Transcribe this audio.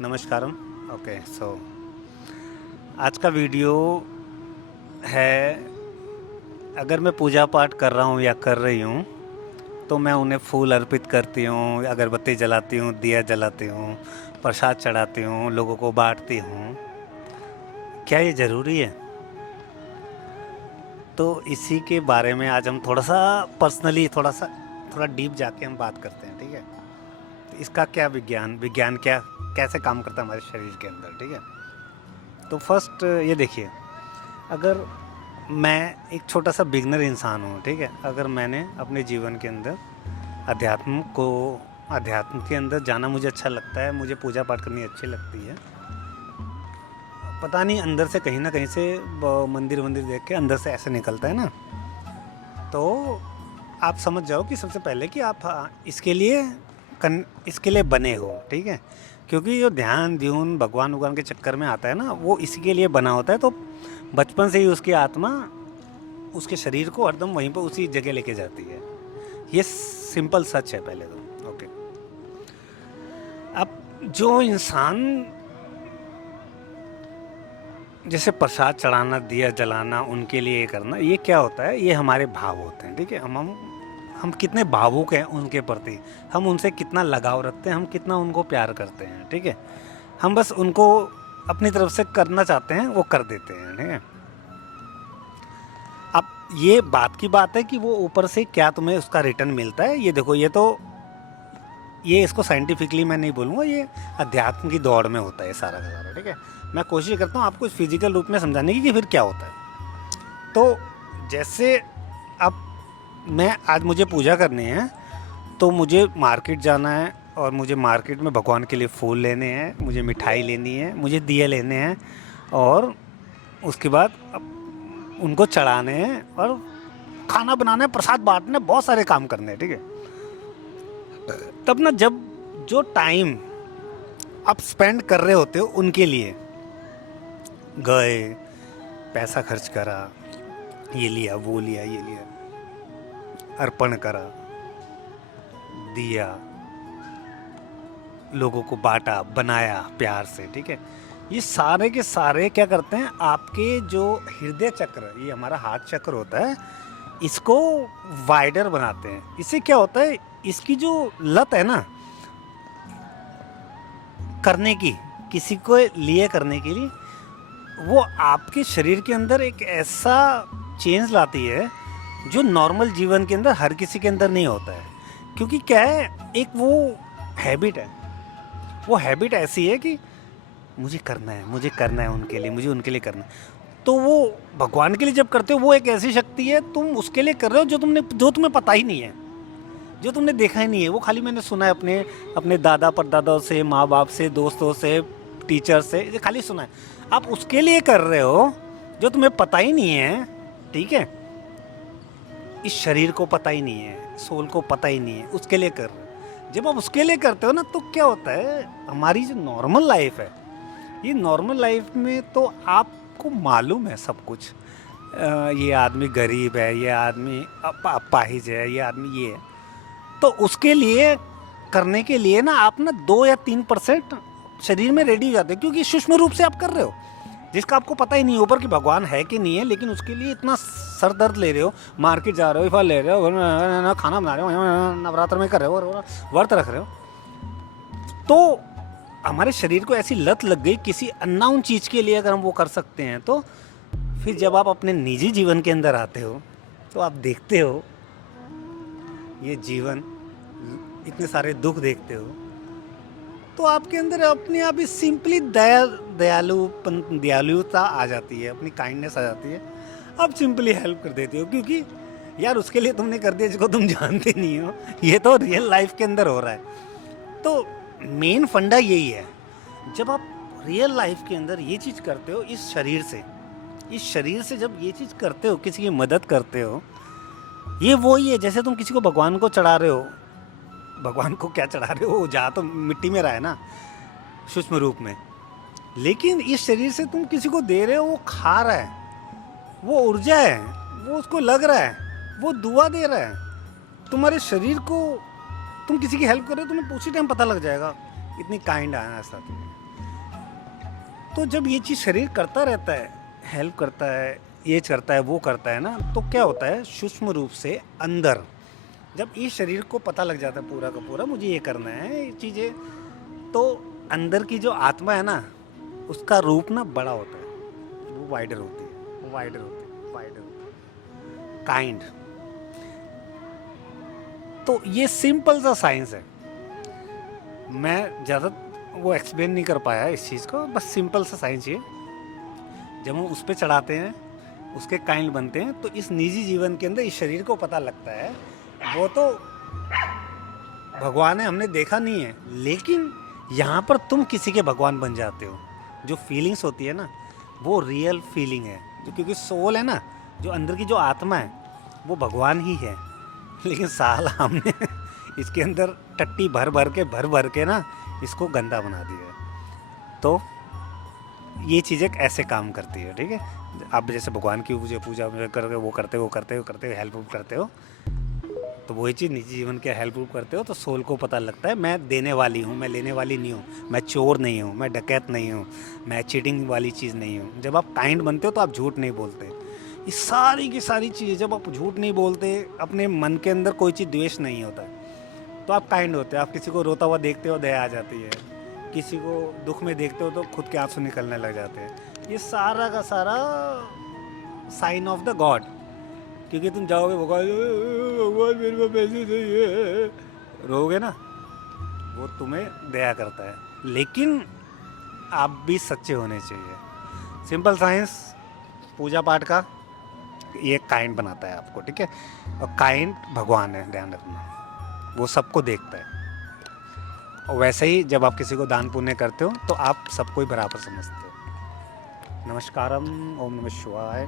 नमस्कारम। Okay, सो आज का video है, अगर मैं पूजा पाठ कर रहा हूँ या कर रही हूँ तो मैं उन्हें फूल अर्पित करती हूँ, अगरबत्ती जलाती हूँ, दिया जलाती हूँ, प्रसाद चढ़ाती हूँ, लोगों को बांटती हूँ। क्या ये ज़रूरी है? तो इसी के बारे में आज हम थोड़ा सा पर्सनली थोड़ा डीप जाके हम बात करते हैं, ठीक है। तो इसका क्या विज्ञान क्या कैसे काम करता है हमारे शरीर के अंदर, ठीक है। तो फर्स्ट ये देखिए, अगर मैं एक छोटा सा बिगनर इंसान हूँ, ठीक है। अगर मैंने अपने जीवन के अंदर अध्यात्म के अंदर जाना मुझे अच्छा लगता है, मुझे पूजा पाठ करनी अच्छी लगती है। पता नहीं अंदर से कहीं ना कहीं से मंदिर देख के अंदर से ऐसे निकलता है ना, तो आप समझ जाओ कि सबसे पहले कि आप इसके लिए बने हो, ठीक है। क्योंकि जो ध्यान भगवान के चक्कर में आता है ना, वो इसी के लिए बना होता है। तो बचपन से ही उसकी आत्मा उसके शरीर को हरदम वहीं पर उसी जगह लेके जाती है। ये सिंपल सच है पहले तो। ओके, अब जो इंसान जैसे प्रसाद चढ़ाना, दिया जलाना, उनके लिए करना, ये क्या होता है? ये हमारे भाव होते हैं, ठीक है। हम कितने भावुक हैं उनके प्रति, हम उनसे कितना लगाव रखते हैं, हम कितना उनको प्यार करते हैं, ठीक है। हम बस उनको अपनी तरफ से करना चाहते हैं, वो कर देते हैं, ठीक है। अब ये बात की बात है कि वो ऊपर से क्या तुम्हें उसका रिटर्न मिलता है, ये देखो। ये इसको साइंटिफिकली मैं नहीं बोलूँगा, ये अध्यात्म की दौड़ में होता है सारा का सारा, ठीक है। मैं कोशिश करता हूँ आपको फिजिकल रूप में समझाने की कि फिर क्या होता है। तो जैसे अब आज मुझे पूजा करनी है, तो मुझे मार्केट जाना है, और मुझे मार्केट में भगवान के लिए फूल लेने हैं, मुझे मिठाई लेनी है, मुझे दिए लेने हैं, और उसके बाद उनको चढ़ाने हैं, और खाना बनाना है, प्रसाद बांटना है, बहुत सारे काम करने हैं, ठीक है। तब ना, जब जो टाइम आप स्पेंड कर रहे होते हो उनके लिए, गए, पैसा खर्च करा, ये लिया, वो लिया, ये लिया, अर्पण करा, दिया, लोगों को बांटा, बनाया प्यार से, ठीक है। ये सारे के सारे क्या करते हैं? आपके जो हृदय चक्र, ये हमारा हार्ट चक्र होता है, इसको वाइडर बनाते हैं। इससे क्या होता है? इसकी जो लत है ना करने की, किसी को लिए करने के लिए, वो आपके शरीर के अंदर एक ऐसा चेंज लाती है जो नॉर्मल जीवन के अंदर हर किसी के अंदर नहीं होता है। क्योंकि क्या है, एक वो हैबिट है, वो हैबिट ऐसी है कि मुझे करना है उनके लिए, मुझे उनके लिए करना है। तो वो भगवान के लिए जब करते हो, वो एक ऐसी शक्ति है, तुम उसके लिए कर रहे हो जो तुम्हें पता ही नहीं है, जो तुमने देखा ही नहीं है। वो खाली मैंने सुना है अपने दादा परदादाओं से, माँ बाप से, दोस्तों से, टीचर से, ये खाली सुना है। आप उसके लिए कर रहे हो जो तुम्हें पता ही नहीं है, ठीक है। इस शरीर को पता ही नहीं है, सोल को पता ही नहीं है, उसके लिए कर रहे हो। जब आप उसके लिए करते हो ना, तो क्या होता है, हमारी जो नॉर्मल लाइफ है, ये नॉर्मल लाइफ में तो आपको मालूम है सब कुछ। ये आदमी गरीब है, ये आदमी अपाहिज है, ये आदमी ये है। तो उसके लिए करने के लिए ना, आप ना 2 या 3% शरीर में रेडी हो जाते हैं, क्योंकि सूक्ष्म रूप से आप कर रहे हो, जिसका आपको पता ही नहीं ऊपर कि भगवान है कि नहीं है। लेकिन उसके लिए इतना सर दर्द ले रहे हो, मार्केट जा रहे हो, फल ले रहे हो, खाना बना रहे हो, नवरात्र में कर रहे हो, व्रत रख रहे हो। तो हमारे शरीर को ऐसी लत लग गई किसी अननोन चीज़ के लिए, अगर हम वो कर सकते हैं, तो फिर जब आप अपने निजी जीवन के अंदर आते हो, तो आप देखते हो ये जीवन, इतने सारे दुख देखते हो, तो आपके अंदर अपने आप ही सिंपली दयालुता आ जाती है, अपनी काइंडनेस आ जाती है। आप सिंपली हेल्प कर देते हो, क्योंकि यार उसके लिए तुमने कर दिया जिसको तुम जानते नहीं हो। ये तो रियल लाइफ के अंदर हो रहा है। तो मेन फंडा यही है, जब आप रियल लाइफ के अंदर ये चीज़ करते हो, इस शरीर से जब ये चीज़ करते हो, किसी की मदद करते हो, ये वही है जैसे तुम किसी को भगवान को चढ़ा रहे हो। भगवान को क्या चढ़ा रहे हो? जा तो मिट्टी में रहा है ना, सूक्ष्म रूप में। लेकिन इस शरीर से तुम किसी को दे रहे हो, वो खा रहा है, वो ऊर्जा है, वो उसको लग रहा है, वो दुआ दे रहा है। तुम्हारे शरीर को, तुम किसी की हेल्प कर रहे हो, तुम्हें उसी टाइम पता लग जाएगा, इतनी काइंड आया ऐसा। तो जब ये चीज़ शरीर करता रहता है, हेल्प करता है, ये करता है, वो करता है ना, तो क्या होता है सूक्ष्म रूप से अंदर, जब इस शरीर को पता लग जाता है पूरा का पूरा मुझे ये करना है ये चीज़ें, तो अंदर की जो आत्मा है ना, उसका रूप ना बड़ा होता है, वो वाइडर होती है, वो वाइडर होती है, वाइडर होती है, काइंड। तो ये सिंपल सा साइंस है। मैं ज़्यादा वो एक्सप्लेन नहीं कर पाया इस चीज़ को, बस सिंपल सा साइंस ये। जब हम उस पे चढ़ाते हैं, उसके काइंड बनते हैं, तो इस निजी जीवन के अंदर इस शरीर को पता लगता है वो तो भगवान है, हमने देखा नहीं है, लेकिन यहाँ पर तुम किसी के भगवान बन जाते हो। जो फीलिंग्स होती है ना, वो रियल फीलिंग है, जो क्योंकि सोल है ना, जो अंदर की जो आत्मा है, वो भगवान ही है। लेकिन साला हमने इसके अंदर टट्टी भर भर के ना इसको गंदा बना दिया है। तो ये चीज़ एक ऐसे काम करती है, ठीक है। आप जैसे भगवान की पूजा करके वो करते हो हेल्प करते हो, तो वही चीज़ निजी जीवन के हेल्प करते हो, तो सोल को पता लगता है मैं देने वाली हूँ, मैं लेने वाली नहीं हूँ, मैं चोर नहीं हूँ, मैं डकैत नहीं हूँ, मैं चीटिंग वाली चीज़ नहीं हूँ। जब आप काइंड बनते हो तो आप झूठ नहीं बोलते। ये सारी की सारी चीज़ें, जब आप झूठ नहीं बोलते, अपने मन के अंदर कोई चीज़ द्वेष नहीं होता, तो आप काइंड होते हो। आप किसी को रोता हुआ देखते हो, दया आ जाती है। किसी को दुख में देखते हो तो खुद के आंसू निकलने लग जाते हैं। ये सारा का सारा साइन ऑफ द गॉड। क्योंकि तुम जाओगे भगवान मेरे को पैसे चाहिए, रोगे ना, वो तुम्हें दया करता है, लेकिन आप भी सच्चे होने चाहिए। सिंपल साइंस पूजा पाठ का ये काइंड बनाता है आपको, ठीक है। और काइंड भगवान है, ध्यान रखना, वो सबको देखता है। और वैसे ही जब आप किसी को दान पुण्य करते हो तो आप सबको ही बराबर समझते हो। नमस्कारम, ओम नमः शिवाय।